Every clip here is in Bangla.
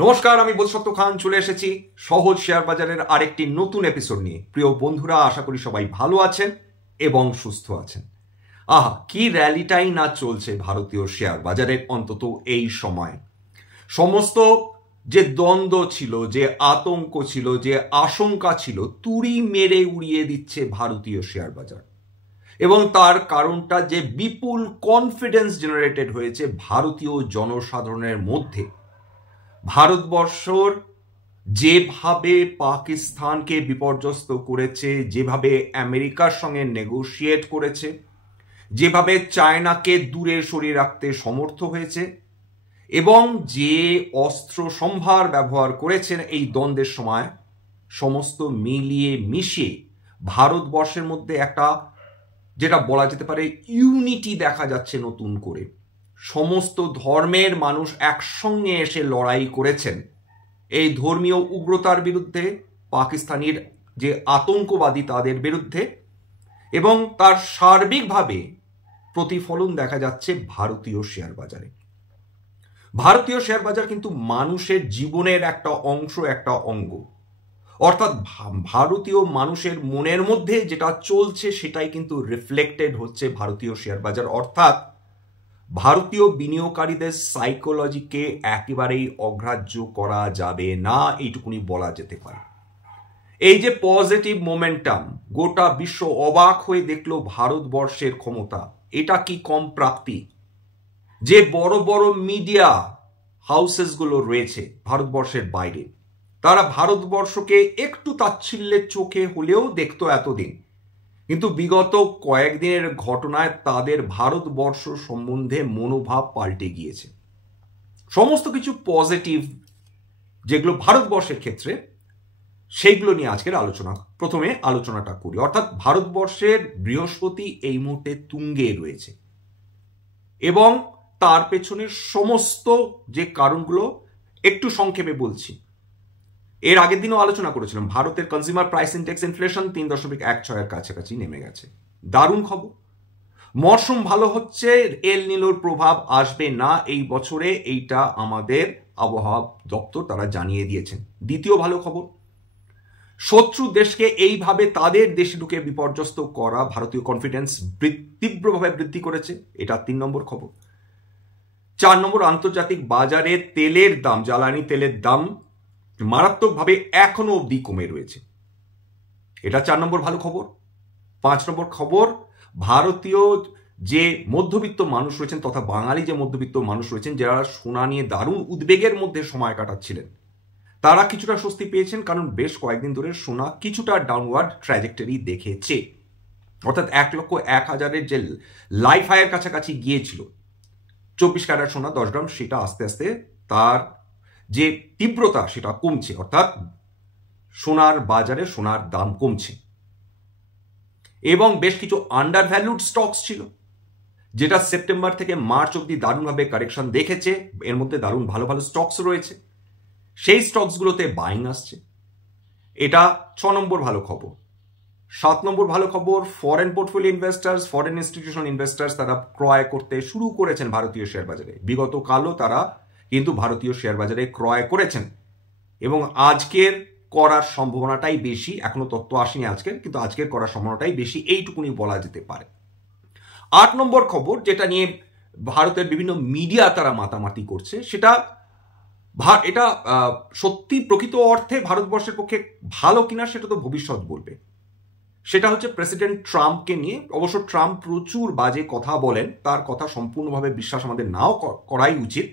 নমস্কার, আমি বোধসত্ত্ব খান চলে এসেছি সহজ শেয়ার বাজারের আরেকটি নতুন এপিসোড নিয়ে। প্রিয় বন্ধুরা, আশা করি সবাই ভালো আছেন এবং সুস্থ আছেন। কি র্যালিটাই না চলছে ভারতীয় শেয়ার বাজারের, অন্তত এই সময়। সমস্ত যে দ্বন্দ্ব ছিল, যে আতঙ্ক ছিল, যে আশঙ্কা ছিল, তুড়ি মেরে উড়িয়ে দিচ্ছে ভারতীয় শেয়ার বাজার। এবং তার কারণটা যে বিপুল কনফিডেন্স জেনারেটেড হয়েছে ভারতীয় জনসাধারণের মধ্যে। ভারতবর্ষর যেভাবে পাকিস্তানকে বিপর্যস্ত করেছে, যেভাবে আমেরিকার সঙ্গে নেগোশিয়েট করেছে, যেভাবে চায়নাকে দূরে সরিয়ে রাখতে সমর্থ হয়েছে এবং যে অস্ত্র সম্ভার ব্যবহার করেছেন এই দ্বন্দ্বের সময়, সমস্ত মিলিয়ে মিশিয়ে ভারতবর্ষের মধ্যে একটা, যেটা বলা যেতে পারে, ইউনিটি দেখা যাচ্ছে নতুন করে। সমস্ত ধর্মের মানুষ একসঙ্গে এসে লড়াই করেছেন এই ধর্মীয় উগ্রতার বিরুদ্ধে, পাকিস্তানের যে আতঙ্কবাদী তাদের বিরুদ্ধে, এবং তার সার্বিকভাবে প্রতিফলন দেখা যাচ্ছে ভারতীয় শেয়ার বাজারে। ভারতীয় শেয়ার বাজার কিন্তু মানুষের জীবনের একটা অংশ, একটা অঙ্গ। অর্থাৎ ভারতীয় মানুষের মনের মধ্যে যেটা চলছে সেটাই কিন্তু রিফ্লেক্টেড হচ্ছে ভারতীয় শেয়ার বাজার। অর্থাৎ ভারতীয় বিনিয়োগকারীদের সাইকোলজিকে একেবারেই অগ্রাহ্য করা যাবে না, এইটুকুনি বলা যেতে পারে। এই যে পজিটিভ মোমেন্টাম, গোটা বিশ্ব অবাক হয়ে দেখলো ভারতবর্ষের ক্ষমতা, এটা কি কম প্রাপ্তি? যে বড় বড় মিডিয়া হাউসেসগুলো রয়েছে ভারতবর্ষের বাইরে, তারা ভারতবর্ষকে একটু তাচ্ছিল্যের চোখে হলেও দেখতো এতদিন, কিন্তু বিগত কয়েকদিনের ঘটনায় তাদের ভারতবর্ষ সম্বন্ধে মনোভাব পাল্টে গিয়েছে। সমস্ত কিছু পজিটিভ যেগুলো ভারতবর্ষের ক্ষেত্রে, সেইগুলো নিয়ে আজকের প্রথমে আলোচনাটা করি। অর্থাৎ ভারতবর্ষের বৃহস্পতি এই মুহূর্তে তুঙ্গে রয়েছে এবং তার পেছনের সমস্ত যে কারণগুলো একটু সংক্ষেপে বলছি। এর আগের দিনও আলোচনা করেছিলাম, ভারতের কনজিউমার প্রাইস ইন্ডেক্স ইনফ্লেশন 3.16-এর কাছাকাছি নেমে গেছে। দারুণ খবর। মরশুম ভালো হচ্ছে, এল নিনোর প্রভাব আসবে না এই বছরে, এইটা আমাদের আবহাওয়া দপ্তর তারা জানিয়ে দিয়েছেন। দ্বিতীয় ভালো খবর, শত্রু দেশকে এইভাবে তাদের দেশে ঢুকে বিপর্যস্ত করা ভারতীয় কনফিডেন্স তীব্রভাবে বৃদ্ধি করেছে, এটা 3 নম্বর খবর। 4 নম্বর, আন্তর্জাতিক বাজারে তেলের দাম, জ্বালানি তেলের দাম মারাত্মকভাবে এখনো অবধি কমে রয়েছে, এটা 4 নম্বর ভালো খবর। 5 নম্বর খবর, ভারতীয় যে মধ্যবিত্ত মানুষ রয়েছেন তথা বাঙালি যে মধ্যবিত্ত মানুষ রয়েছেন, যারা সোনা নিয়ে দারুণ উদ্বেগের মধ্যে সময় কাটাচ্ছিলেন, তারা কিছুটা স্বস্তি পেয়েছেন, কারণ বেশ কয়েকদিন ধরে সোনা কিছুটা ডাউনওয়ার্ড ট্র্যাজেক্টরি দেখেছে। অর্থাৎ 1,01,000-এর যে লাইফ হাইয়ের কাছাকাছি গিয়েছিল 24 ক্যারেট সোনা 10 গ্রাম, সেটা আস্তে আস্তে তার যে তীব্রতা সেটা কমছে। অর্থাৎ সোনার বাজারে সোনার দাম কমছে এবং বেশ কিছু আন্ডার ভ্যালুড স্টকস ছিল যেটা সেপ্টেম্বর থেকে মার্চ অব্দি দারুণভাবে কারেকশন দেখেছে, এর মধ্যে দারুণ ভালো ভালো স্টকস রয়েছে, সেই স্টকসগুলোতে বাইং আসছে, এটা 6 নম্বর ভালো খবর। 7 নম্বর ভালো খবর, foreign portfolio investors, foreign institutional investors তারা ক্রয় করতে শুরু করেছেন ভারতীয় শেয়ার বাজারে। বিগত কালও তারা কিন্তু ভারতীয় শেয়ার বাজারে ক্রয় করেছেন এবং আজকের করার সম্ভাবনাটাই বেশি। এখনো তথ্য আসেনি আজকের, কিন্তু আজকের করার সম্ভাবনাটাই বেশি, এইটুকুনি বলা যেতে পারে। 8 নম্বর খবর, যেটা নিয়ে ভারতের বিভিন্ন মিডিয়া তারা মাতামাতি করছে, সেটা এটা সত্যি প্রকৃত অর্থে ভারতবর্ষের পক্ষে ভালো কিনা সেটা তো ভবিষ্যৎ বলবে। সেটা হচ্ছে প্রেসিডেন্ট ট্রাম্পকে নিয়ে। অবশ্য ট্রাম্প প্রচুর বাজে কথা বলেন, তার কথা সম্পূর্ণভাবে বিশ্বাস আমাদের নাও করাই উচিত।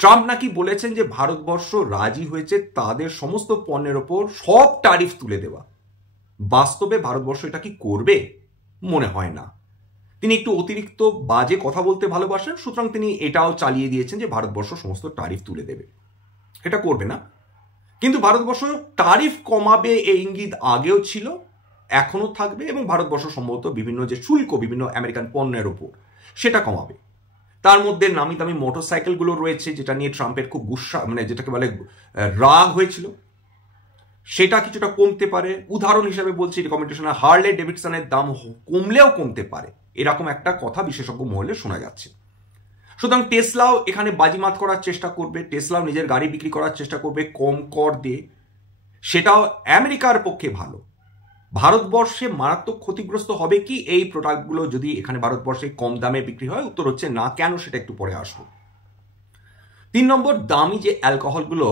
ট্রাম্প নাকি বলেছেন যে ভারতবর্ষ রাজি হয়েছে তাদের সমস্ত পণ্যের ওপর সব ট্যারিফ তুলে দেওয়া। বাস্তবে ভারতবর্ষ এটা কি করবে? মনে হয় না। তিনি একটু অতিরিক্ত বাজে কথা বলতে ভালোবাসেন, সুতরাং তিনি এটাও চালিয়ে দিয়েছেন যে ভারতবর্ষ সমস্ত ট্যারিফ তুলে দেবে। এটা করবে না, কিন্তু ভারতবর্ষ ট্যারিফ কমাবে এই ইঙ্গিত আগেও ছিল, এখনো থাকবে, এবং ভারতবর্ষ সম্ভবত বিভিন্ন যে শুল্ক বিভিন্ন আমেরিকান পণ্যের ওপর সেটা কমাবে। তার মধ্যে নামি দামি মোটরসাইকেলগুলো রয়েছে, যেটা নিয়ে ট্রাম্পের খুব গুসা, মানে যেটাকে বলে রাগ হয়েছিল, সেটা কিছুটা কমতে পারে। উদাহরণ হিসেবে বলছি, রিকমেন্ডেশনে হার্লে ডেভিডসনের দাম কমলেও কমতে পারে, এরকম একটা কথা বিশেষজ্ঞ মহলে শোনা যাচ্ছে। সুতরাং টেসলাও এখানে বাজিমাত করার চেষ্টা করবে, টেসলাও নিজের গাড়ি বিক্রি করার চেষ্টা করবে কম কর দিয়ে, সেটাও আমেরিকার পক্ষে ভালো। ভারতবর্ষে মারাত্মক ক্ষতিগ্রস্ত হবে কি এই প্রোডাক্টগুলো যদি এখানে ভারতবর্ষে কম দামে বিক্রি হয়? উত্তর হচ্ছে না। কেন? সেটা একটু পরে আসবো। 3 নম্বর, দামি যে অ্যালকোহলগুলো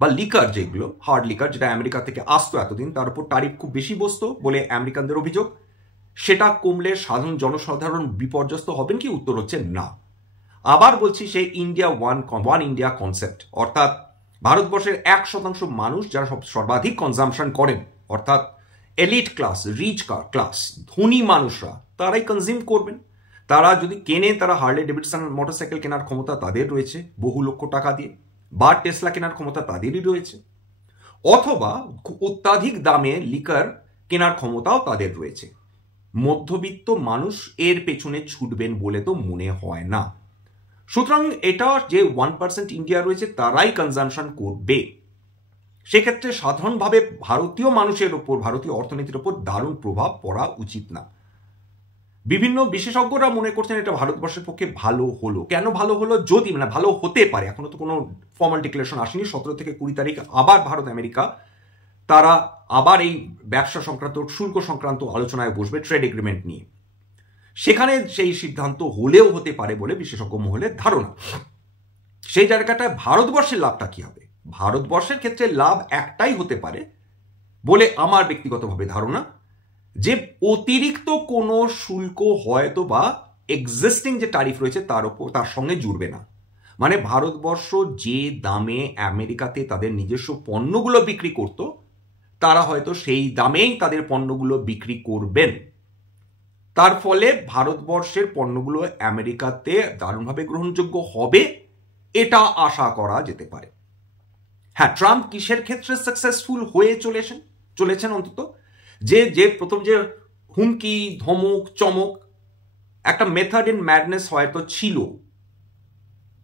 বা লিকার, যেগুলো হার্ড লিকার, যেটা আমেরিকা থেকে আসতো এতদিন, তার উপর ট্যারিফ খুব বেশি বসতো বলে আমেরিকানদের অভিযোগ, সেটা কমলে সাধারণ জনসাধারণ বিপর্যস্ত হবেন কি? উত্তর হচ্ছে না। আবার বলছি, সেই ইন্ডিয়া ওয়ান ইন্ডিয়া কনসেপ্ট, অর্থাৎ ভারতবর্ষের 1% মানুষ যারা সর্বাধিক কনজামশন করেন, অর্থাৎ এলিট ক্লাস, রিচ ক্লাস, ধনী মানুষরা, তারাই কনজিউম করবেন। তারা যদি কেনে, তারা হার্লে ডেভিডসন মোটরসাইকেল কেনার ক্ষমতা তাদের রয়েছে বহু লক্ষ টাকা দিয়ে, বা টেসলা কেনার ক্ষমতা তাদেরই রয়েছে, অথবা অত্যাধিক দামে লিকার কেনার ক্ষমতাও তাদের রয়েছে। মধ্যবিত্ত মানুষ এর পেছনে ছুটবেন বলে তো মনে হয় না। সুতরাং এটা যে 1% ইন্ডিয়া রয়েছে তারাই কনজামশন করবে, সেক্ষেত্রে সাধারণভাবে ভারতীয় মানুষের ওপর, ভারতীয় অর্থনীতির ওপর দারুণ প্রভাব পড়া উচিত না। বিভিন্ন বিশেষজ্ঞরা মনে করছেন এটা ভারতবর্ষের পক্ষে ভালো হলো। কেন ভালো হলো? যদি ভালো হতে পারে, এখনো তো কোনো ফর্মাল ডিক্লারেশন আসেনি। 17 থেকে 20 তারিখ আবার ভারত আমেরিকা তারা আবার এই ব্যবসা সংক্রান্ত, শুল্ক সংক্রান্ত আলোচনায় বসবে, ট্রেড এগ্রিমেন্ট নিয়ে। সেখানে সেই সিদ্ধান্ত হলেও হতে পারে বলে বিশেষজ্ঞ মহলের ধারণা। সেই জায়গাটায় ভারতবর্ষের লাভটা কি হবে? ভারতবর্ষের ক্ষেত্রে লাভ একটাই হতে পারে বলে আমার ব্যক্তিগতভাবে ধারণা, যে অতিরিক্ত কোনো শুল্ক হয়তো বা এক্সিস্টিং যে ট্যারিফ রয়েছে তার সঙ্গে জুড়বে না। মানে ভারতবর্ষ যে দামে আমেরিকাতে তাদের নিজস্ব পণ্যগুলো বিক্রি করত, তারা হয়তো সেই দামেই তাদের পণ্যগুলো বিক্রি করবেন। তার ফলে ভারতবর্ষের পণ্যগুলো আমেরিকাতে দারুণভাবে গ্রহণযোগ্য হবে, এটা আশা করা যেতে পারে। হ্যাঁ, ট্রাম্প কিসের ক্ষেত্রে সাকসেসফুল হয়ে চলেছেন অন্তত, যে প্রথম যে হুমকি, ধমক, চমক, একটা মেথড ইন ম্যাডনেস হয়তো ছিল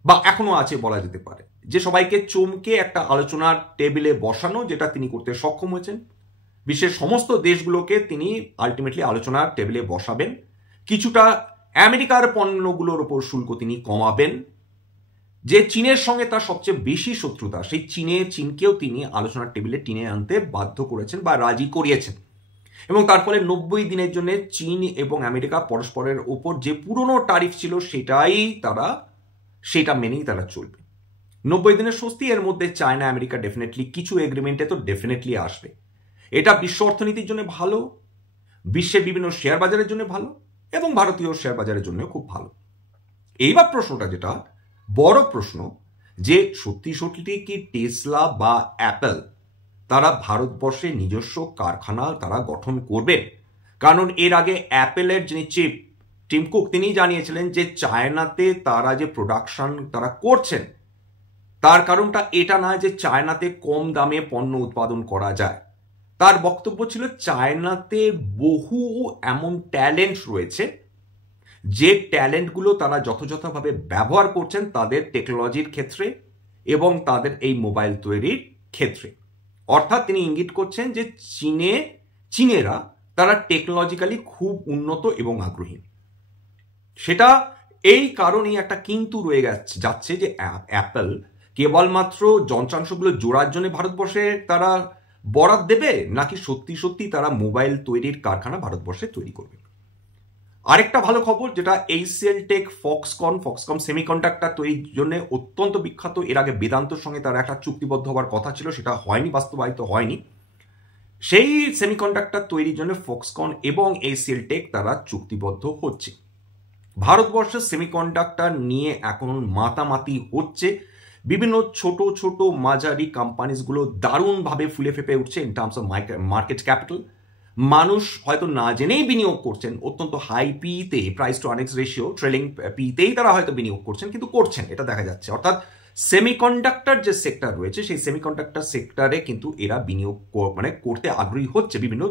বা এখনো আছে বলা যেতে পারে, যে সবাইকে চমকে একটা আলোচনার টেবিলে বসানো, যেটা তিনি করতে সক্ষম হয়েছেন। বিশ্বের সমস্ত দেশগুলোকে তিনি আলটিমেটলি আলোচনার টেবিলে বসাবেন, কিছুটা আমেরিকার পণ্যগুলোর ওপর শুল্ক তিনি কমাবেন। যে চীনের সঙ্গে তার সবচেয়ে বেশি শত্রুতা, সেই চীনকেও তিনি আলোচনার টেবিলে টেনে আনতে বাধ্য করেছেন বা রাজি করিয়েছেন, এবং তার ফলে 90 দিনের জন্য চীন এবং আমেরিকা পরস্পরের ওপর যে পুরনো ট্যারিফ ছিল সেটা মেনেই তারা চলবে। 90 দিনের স্বস্তি। এর মধ্যে চায়না আমেরিকা ডেফিনেটলি কিছু এগ্রিমেন্টে তো ডেফিনেটলি আসবে। এটা বিশ্ব অর্থনীতির জন্য ভালো, বিশ্বের বিভিন্ন শেয়ার বাজারের জন্য ভালো, এবং ভারতীয় শেয়ার বাজারের জন্য খুব ভালো। এইবার প্রশ্নটা, যেটা বড় প্রশ্ন, যে সত্যি সত্যি কি টেসলা বা অ্যাপল তারা ভারতবর্ষে নিজস্ব কারখানা তারা গঠন করবে? কারণ এর আগে অ্যাপেলের যিনি চিফ টিম কুক, তিনি জানিয়েছিলেন যে চায়নাতে তারা যে প্রোডাকশন তারা করছেন, তার কারণটা এটা না যে চায়নাতে কম দামে পণ্য উৎপাদন করা যায়। তার বক্তব্য ছিল চায়নাতে বহু এমন ট্যালেন্ট রয়েছে, যে ট্যালেন্টগুলো তারা যথাযথভাবে ব্যবহার করছেন তাদের টেকনোলজির ক্ষেত্রে এবং তাদের এই মোবাইল তৈরির ক্ষেত্রে। অর্থাৎ তিনি ইঙ্গিত করছেন যে চীনেরা তারা টেকনোলজিক্যালি খুব উন্নত এবং আগ্রহী। সেটা এই কারণেই একটা কিন্তু রয়ে যাচ্ছে যে অ্যাপল কেবলমাত্র যন্ত্রাংশগুলো জোড়ার জন্য ভারতবর্ষে তারা বরাদ দেবে, নাকি সত্যি সত্যি তারা মোবাইল তৈরির কারখানা ভারতবর্ষে তৈরি করবে। আরেকটা ভালো খবর, যেটা এইচসিএল টেক ফক্সকন সেমিকন্ডাক্টর তৈরির জন্য অত্যন্ত বিখ্যাত। এর আগে বেদান্তর সঙ্গে তার একটা চুক্তিবদ্ধ হওয়ার কথা ছিল, সেটা হয়নি, বাস্তবায়িত হয়নি। সেই সেমিকন্ডাক্টর তৈরির জন্য ফক্সকন এবং এইচসিএল টেক তারা চুক্তিবদ্ধ হচ্ছে। ভারতবর্ষের সেমিকন্ডাক্টর নিয়ে এখন মাতামাতি হচ্ছে। বিভিন্ন ছোট ছোট মাঝারি কোম্পানিজগুলো দারুণভাবে ফুলে ফেপে উঠছে in terms of market capital. মানুষ হয়তো না জেনেই বিনিয়োগ করছেন, অত্যন্ত হাই পিতে, price to earnings ratio, trailing পিতেই তারা হয়তো বিনিয়োগ করছেন, কিন্তু করছেন, এটা দেখা যাচ্ছে। অর্থাৎ সেমিকন্ডাক্টর যে সেক্টর রয়েছে, সেই সেমিকন্ডাক্টর সেক্টরে কিন্তু এরা বিনিয়োগ করতে আগ্রহী হচ্ছে বিভিন্ন,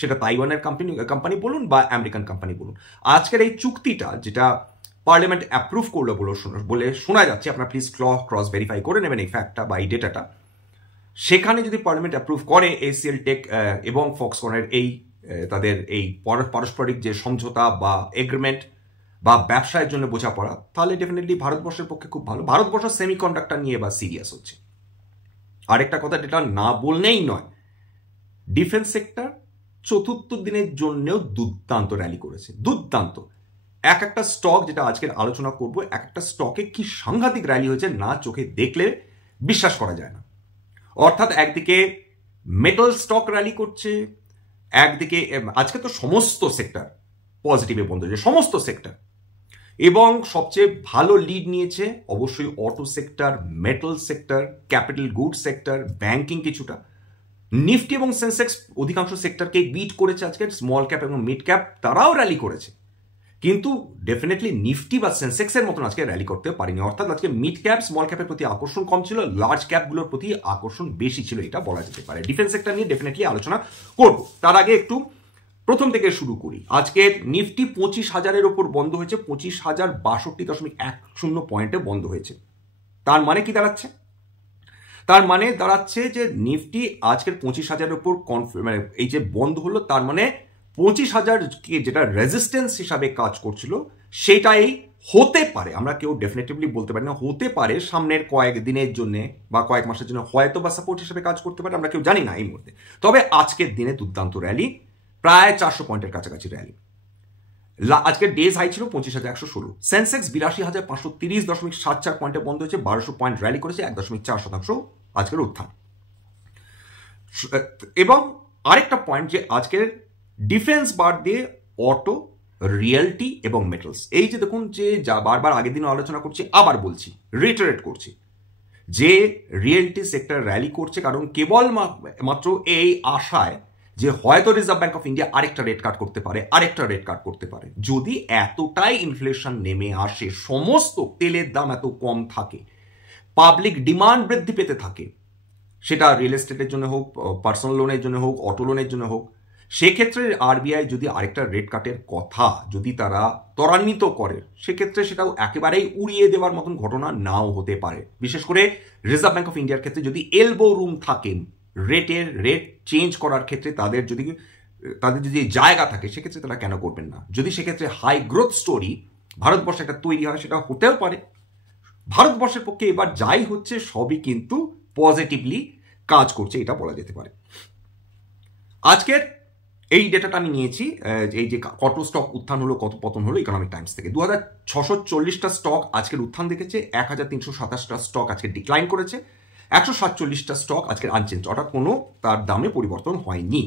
সেটা তাইওয়ানের কোম্পানি বলুন বা আমেরিকান কোম্পানি বলুন। আজকের এই চুক্তিটা, যেটা পার্লামেন্ট অ্যাপ্রুভ করলো বলে শোনা যাচ্ছে, আপনারা প্লিজ ক্রস ভেরিফাই করে নেবেন এই ফ্যাক্টটা বা এই ডেটাটা। সেখানে যদি পার্লামেন্ট অ্যাপ্রুভ করে এইচসিএল টেক এবং ফক্সকনের এই তাদের এই পারস্পরিক যে সমঝোতা বা এগ্রিমেন্ট, বা ব্যবসায়ের জন্য বোঝাপড়া, তাহলে ডেফিনেটলি ভারতবর্ষের পক্ষে খুব ভালো। ভারতবর্ষ সেমিকন্ডাক্টর নিয়ে এবার সিরিয়াস হচ্ছে। আরেকটা কথা যেটা না বললেই নয়, ডিফেন্স সেক্টর চতুর্থ দিনের জন্যও দুর্দান্ত র্যালি করেছে, দুর্দান্ত। এক একটা স্টক, যেটা আজকের আলোচনা করব, এক একটা স্টকে কি সাংঘাতিক র্যালি হয়েছে না চোখে দেখলে বিশ্বাস করা যায় না। অর্থাৎ একদিকে মেটাল স্টক র্যালি করছে, একদিকে আজকে তো সমস্ত সেক্টর পজিটিভে বন্ধ হয়েছে, সমস্ত সেক্টর। এবং সবচেয়ে ভালো লিড নিয়েছে অবশ্যই auto sector, metal sector, capital good sector, banking কিছুটা। নিফটি এবং সেন্সেক্স অধিকাংশ সেক্টরকে বিট করেছে আজকে, স্মল ক্যাপ এবং মিড ক্যাপ তারাও র্যালি করেছে, কিন্তু ডেফিনেটলি নিফটি বা সেন্সেক্সের মতন আজকে র্যালি করতে পারেনি। অর্থাৎ আজকে মিড ক্যাপ স্মল ক্যাপের প্রতি আকর্ষণ কম ছিল, লার্জ ক্যাপগুলোর প্রতি আকর্ষণ বেশি ছিল, এটা বলা যেতে পারে। ডিফেন্স সেক্টর নিয়ে ডেফিনেটলি আলোচনা করব, তার আগে একটু প্রথম থেকে শুরু করি। আজকে নিফটি 25,000-এর ওপর বন্ধ হয়েছে, 25,062.10 পয়েন্টে বন্ধ হয়েছে। তার মানে কি দাঁড়াচ্ছে? তার মানে দাঁড়াচ্ছে যে নিফটি আজকের 25,000-এর ওপর মানে এই যে বন্ধ হলো, তার মানে 25,000 যেটা রেজিস্ট্যান্স হিসাবে কাজ করছিল সেটাই হতে পারে, আমরা কেউ ডেফিনেটিভলি বলতে পারি না, হতে পারে সামনের কয়েক দিনের জন্য বা কয়েক মাসের জন্য হয়তো বা সাপোর্ট হিসেবে কাজ করতে পারে, আমরা কেউ জানি না এই মুহূর্তে। তবে আজকের দিনে দুর্দান্ত র্যালি, প্রায় 400 পয়েন্টের কাছাকাছি র্যালি। আজকের ডেজ হাই ছিল 25,116। সেন্সেক্স 82,530.74 পয়েন্টে বন্ধ হয়েছে, 1200 পয়েন্ট র্যালি করেছে, 1.4% আজকের উত্থান। এবং আরেকটা পয়েন্ট যে আজকের ডিফেন্স বার দিয়ে অটো, রিয়েলটি এবং মেটালস, এই যে দেখুন যে যা বারবার আগের দিনও আলোচনা করছি, আবার বলছি, রিটারেট করছি, যে রিয়েলটি সেক্টর র্যালি করছে কারণ কেবল মাত্র এই আশায় যে হয়তো রিজার্ভ ব্যাংক অফ ইন্ডিয়া আরেকটা রেট কাট করতে পারে, আরেকটা রেট কাট করতে পারে। যদি এতটাই ইনফ্লেশন নেমে আসে, সমস্ত তেলের দাম এত কম থাকে, পাবলিক ডিমান্ড বৃদ্ধি পেতে থাকে, সেটা রিয়েল এস্টেটের জন্য হোক, পার্সোনাল লোনের জন্য হোক, অটো লোনের জন্য হোক, সেক্ষেত্রে আরবিআই যদি আরেকটা রেট কাটের কথা যদি তারা ত্বরান্বিত করে, সেক্ষেত্রে সেটাও একেবারেই উড়িয়ে দেওয়ার মতন ঘটনা নাও হতে পারে। বিশেষ করে রিজার্ভ ব্যাংক অফ ইন্ডিয়ার ক্ষেত্রে যদি এলবো রুম থাকে রেট চেঞ্জ করার ক্ষেত্রে, তাদের যদি জায়গা থাকে, সেক্ষেত্রে তারা কেন করবেন না? যদি সেক্ষেত্রে হাই গ্রোথ স্টোরি ভারতবর্ষে একটা তৈরি হয়, সেটা হতেও পারে। ভারতবর্ষের পক্ষে এবার যাই হচ্ছে সবই কিন্তু পজিটিভলি কাজ করছে, এটা বলা যেতে পারে। আজকের এই ডেটাটা আমি নিয়েছি, এই যে কত স্টক উত্থান হলো, কত পতন হলো, ইকোনমিক টাইমস থেকে। 2640টা স্টক আজকের উত্থান দেখেছে, 1327টা স্টক আজকে ডিক্লাইন করেছে, 147টা স্টক আজকের আনচেঞ্জ, অর্থাৎ কোনো তার দামে পরিবর্তন হয়নি।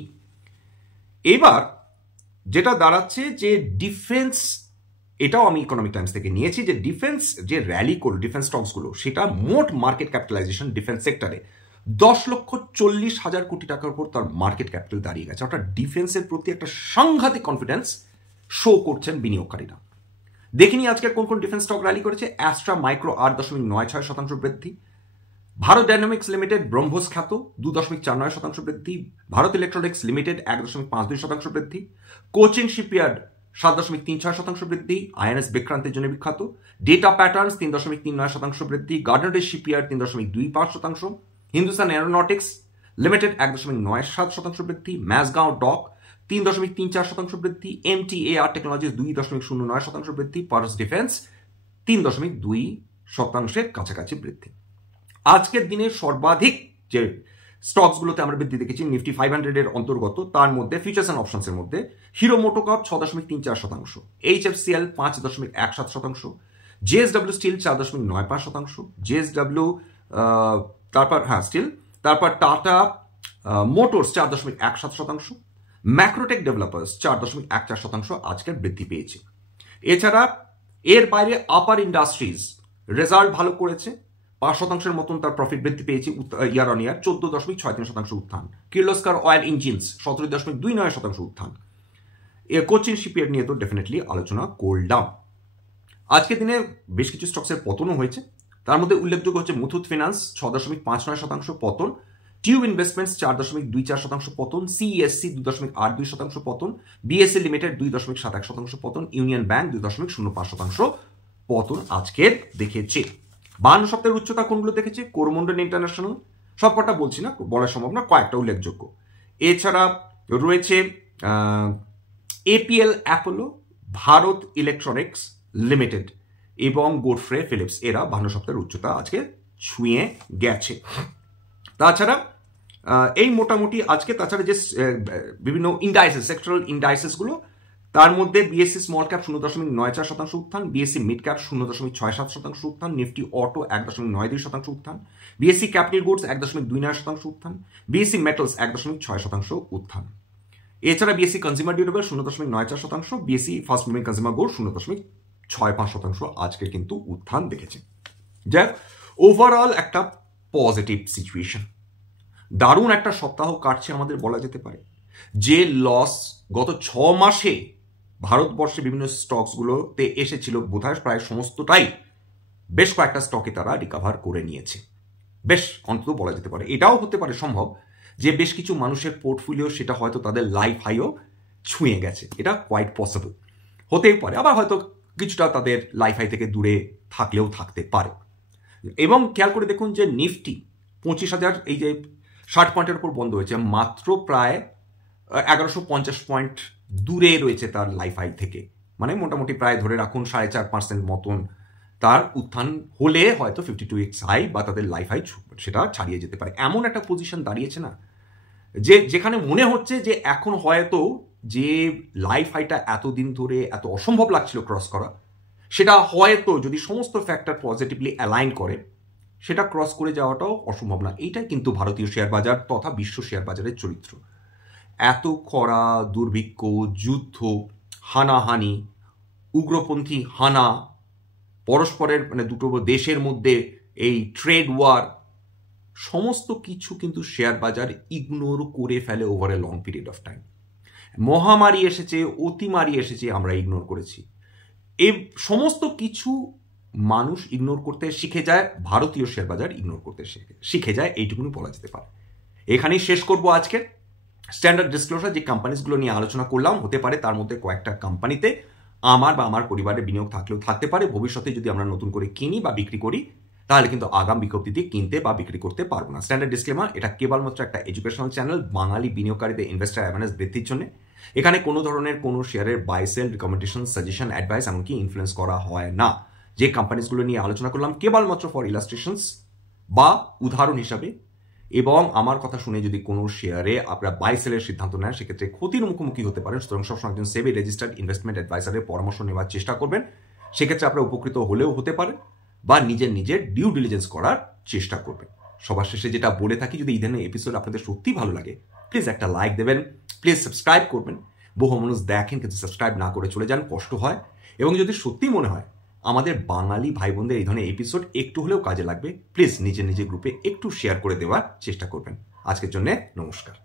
এবার যেটা দাঁড়াচ্ছে যে ডিফেন্স, এটাও আমি ইকোনমিক টাইমস থেকে নিয়েছি, যে ডিফেন্স যে র্যালি করলো ডিফেন্স স্টকসগুলো, সেটা মোট মার্কেট ক্যাপিটালাইজেশন ডিফেন্স সেক্টরে 10,40,000 কোটি টাকার উপর তার মার্কেট ক্যাপিটাল দাঁড়িয়ে গেছে। অর্থাৎ ডিফেন্সের প্রতি একটা সাংঘাতিক কনফিডেন্স শো করছেন বিনিয়োগকারীরা। দেখিনি আজকের কোন কোন ডিফেন্স স্টক র্যালি করেছে। অ্যাস্ট্রা মাইক্রো 8.96% বৃদ্ধি, ভারত ডায়নামিক্স লিমিটেড ব্রহ্মোস খ্যাত 2.49% বৃদ্ধি, ভারত ইলেকট্রনিক্স লিমিটেড 1.52% বৃদ্ধি, কোচিন শিপইয়ার্ড 7.36% বৃদ্ধি, আইএনএস বিক্রান্তের জন্য বিখ্যাত, ডেটা প্যাটার্নস 3.39% বৃদ্ধি, Gairdner shipyard 3.25%, Hindustan aeronautics limited 1.97% বৃদ্ধি, ম্যাসগাঁও ডক 3.34% বৃদ্ধি, এমটিএআর টেকনোলজিস 2.09% বৃদ্ধি, পারস ডিফেন্স 3.2% কাছাকাছি বৃদ্ধি। আজকের দিনের সর্বাধিক যে স্টকসগুলোতে আমরা বৃদ্ধি দেখেছি নিফটি 500-এর অন্তর্গত, তার মধ্যে ফিউচার্স অ্যান্ড অপশনসের মধ্যে হিরো মোটোকর্প 6.34%, এইচএফসিএল 5.17%, জেএসডব্লিউ স্টিল 4.95%, জেএসডব্লিউ স্টিল, তারপর টাটা মোটরস 4.17%, ম্যাক্রোটেক ডেভেলপার্স 4.14% আজকের বৃদ্ধি পেয়েছে। এছাড়া এর বাইরে আপার ইন্ডাস্ট্রিজ রেজাল্ট ভালো করেছে, 5% মতন তার প্রফিট বৃদ্ধি পেয়েছে ইয়ার অন ইয়ার, 14.63% উত্থান। কির্লোস্কার অয়েল ইঞ্জিনস 17.29% উত্থান। কোচিন শিপইয়ার্ড নিয়ে তো ডেফিনেটলি আলোচনা করলাম। আজকের দিনে বেশ কিছু স্টকসের পতনও হয়েছে, তার মধ্যে উল্লেখযোগ্য হচ্ছে মুথুট ফিনান্স 6.59% পতন, টিউব ইনভেস্টমেন্টস 4.24% পতন, সিইএসসি 2.82% পতন, বিএসসি লিমিটেড 2.71% পতন, ইউনিয়ন ব্যাংক 2.05% পতন আজকের দেখেছে। 52 সপ্তাহের উচ্চতা কোনগুলো দেখেছে? করমন্ডল ইন্টারন্যাশনাল, সবকটা বলছি না, বলা সম্ভব না, কয়েকটা উল্লেখযোগ্য। এছাড়া রয়েছে APL Apollo, Bharat electronics limited এবং গোডফ্রে ফিলিপস এরা 52 সপ্তাহের উচ্চতা আজকে ছুঁয়ে গেছে। তাছাড়া এই মোটামুটি আজকে তাছাড়া যে বিভিন্ন ইন্ডাইসেস সেক্টরাল ইন্ডাইসেসগুলো, তার মধ্যে বিএসসি স্মল ক্যাপ 0.94% উত্থান, বিএসসি মিড ক্যাপ 0.67% উত্থান, নিফটি অটো 1.92% উত্থান, বিএসসি ক্যাপিটাল গুডস 1.29% উত্থান, বিএসসি মেটালস 1.6% উত্থান। এছাড়া BSc consumer durable 0.94%, BSc fast moving consumer good 0.65% আজকে কিন্তু উত্থান দেখেছে। যাক, ওভারঅল একটা পজিটিভ সিচুয়েশন, দারুণ একটা সপ্তাহ কাটছে আমাদের বলা যেতে পারে। যে লস গত 6 মাসে ভারতবর্ষে বিভিন্ন স্টকসগুলোতে এসেছিল বোধহয় প্রায় সমস্তটাই বেশ কয়েকটা স্টকে তারা রিকভার করে নিয়েছে, বেশ অন্তত বলা যেতে পারে। এটাও হতে পারে সম্ভব যে বেশ কিছু মানুষের পোর্টফোলিও সেটা হয়তো তাদের লাইফ হাইও ছুঁয়ে গেছে, এটা কোয়াইট পসিবল হতেই পারে। আবার হয়তো কিছুটা তাদের লাইফ হাই থেকে দূরে থাকলেও থাকতে পারে। এবং খেয়াল করে দেখুন যে নিফটি 25,000 এই যে 60 পয়েন্টের উপর বন্ধ হয়েছে, মাত্র প্রায় 1150 পয়েন্ট দূরে রয়েছে তার লাইফ হাই থেকে, মানে মোটামুটি প্রায় ধরে রাখুন 4.5% মতন তার উত্থান হলে হয়তো 52x হাই বা তাদের লাইফ হাই সেটা ছাড়িয়ে যেতে পারে। এমন একটা পজিশন দাঁড়িয়েছে না, যে যেখানে মনে হচ্ছে যে এখন হয়তো যে লাইফ হাইটা এতদিন ধরে এত অসম্ভব লাগছিল ক্রস করা, সেটা হয়তো যদি সমস্ত ফ্যাক্টর পজিটিভলি অ্যালাইন করে সেটা ক্রস করে যাওয়াটাও অসম্ভব না। এইটাই কিন্তু ভারতীয় শেয়ার বাজার তথা বিশ্ব শেয়ার বাজারের চরিত্র। এত খরা, দুর্ভিক্ষ, যুদ্ধ, হানাহানি, উগ্রপন্থী হানা, পরস্পরের মানে দুটো দেশের মধ্যে এই ট্রেড ওয়ার, সমস্ত কিছু কিন্তু শেয়ার বাজার ইগনোর করে ফেলে over a long period of time. মহামারী এসেছে, অতিমারি এসেছে, আমরা ইগনোর করেছি। এই সমস্ত কিছু মানুষ ইগনোর করতে শিখে যায়, ভারতীয় শেয়ার বাজার ইগনোর করতে শিখে যায়, এইটুকুনি বলা যেতে পারে। এখানেই শেষ করবো আজকের স্ট্যান্ডার্ড ডিসক্লোজার। যে কোম্পানিজগুলো নিয়ে আলোচনা করলাম, হতে পারে তার মধ্যে কয়েকটা কোম্পানিতে আমার বা আমার পরিবারের বিনিয়োগ থাকলেও থাকতে পারে। ভবিষ্যতে যদি আমরা নতুন করে কিনি বা বিক্রি করি তাহলে কিন্তু আগাম বিজ্ঞপ্তিতে কিনতে বা বিক্রি করতে পারবো না। স্ট্যান্ডার্ড ডিসক্লেমার, এটা কেবলমাত্র একটা এডুকেশনাল চ্যানেল বাঙালি বিনিয়োগকারীদের ইনভেস্টার অ্যাওয়ারনেস বৃদ্ধির জন্য। এখানে কোনো ধরনের কোনো শেয়ারের buy sell, recommendation, suggestion, advice এমনকি ইনফ্লুয়েন্স করা হয় না। যে কোম্পানিজগুলো নিয়ে আলোচনা করলাম কেবলমাত্র ফর ইলাস্ট্রেশনস বা উদাহরণ হিসাবে, এবং আমার কথা শুনে যদি কোনো শেয়ারে আপনারা বাই সেলের সিদ্ধান্ত নেন সেক্ষেত্রে ক্ষতির মুখোমুখি হতে পারেন। সুতরাং সবসময় একজন সেবি রেজিস্টার্ড ইনভেস্টমেন্ট অ্যাডভাইসারের পরামর্শ নেওয়ার চেষ্টা করবেন। সেক্ষেত্রে আপনারা উপকৃত হলেও হতে পারেন বা নিজের ডিউ ডিলিজেন্স করার চেষ্টা করবেন। সবার শেষে যেটা বলে থাকি, যদি এই ধরনের এপিসোড আপনাদের সত্যি ভালো লাগে প্লিজ একটা লাইক দেবেন, প্লিজ সাবস্ক্রাইব করবেন। বহু মানুষ দেখেন কিন্তু সাবস্ক্রাইব না করে চলে যান, কষ্ট হয়। এবং যদি সত্যি মনে হয় আমাদের বাঙালি ভাই বোনদের এই ধরনের এপিসোড একটু হলেও কাজে লাগবে, প্লিজ নিজের গ্রুপে একটু শেয়ার করে দেওয়ার চেষ্টা করবেন। আজকের জন্য নমস্কার।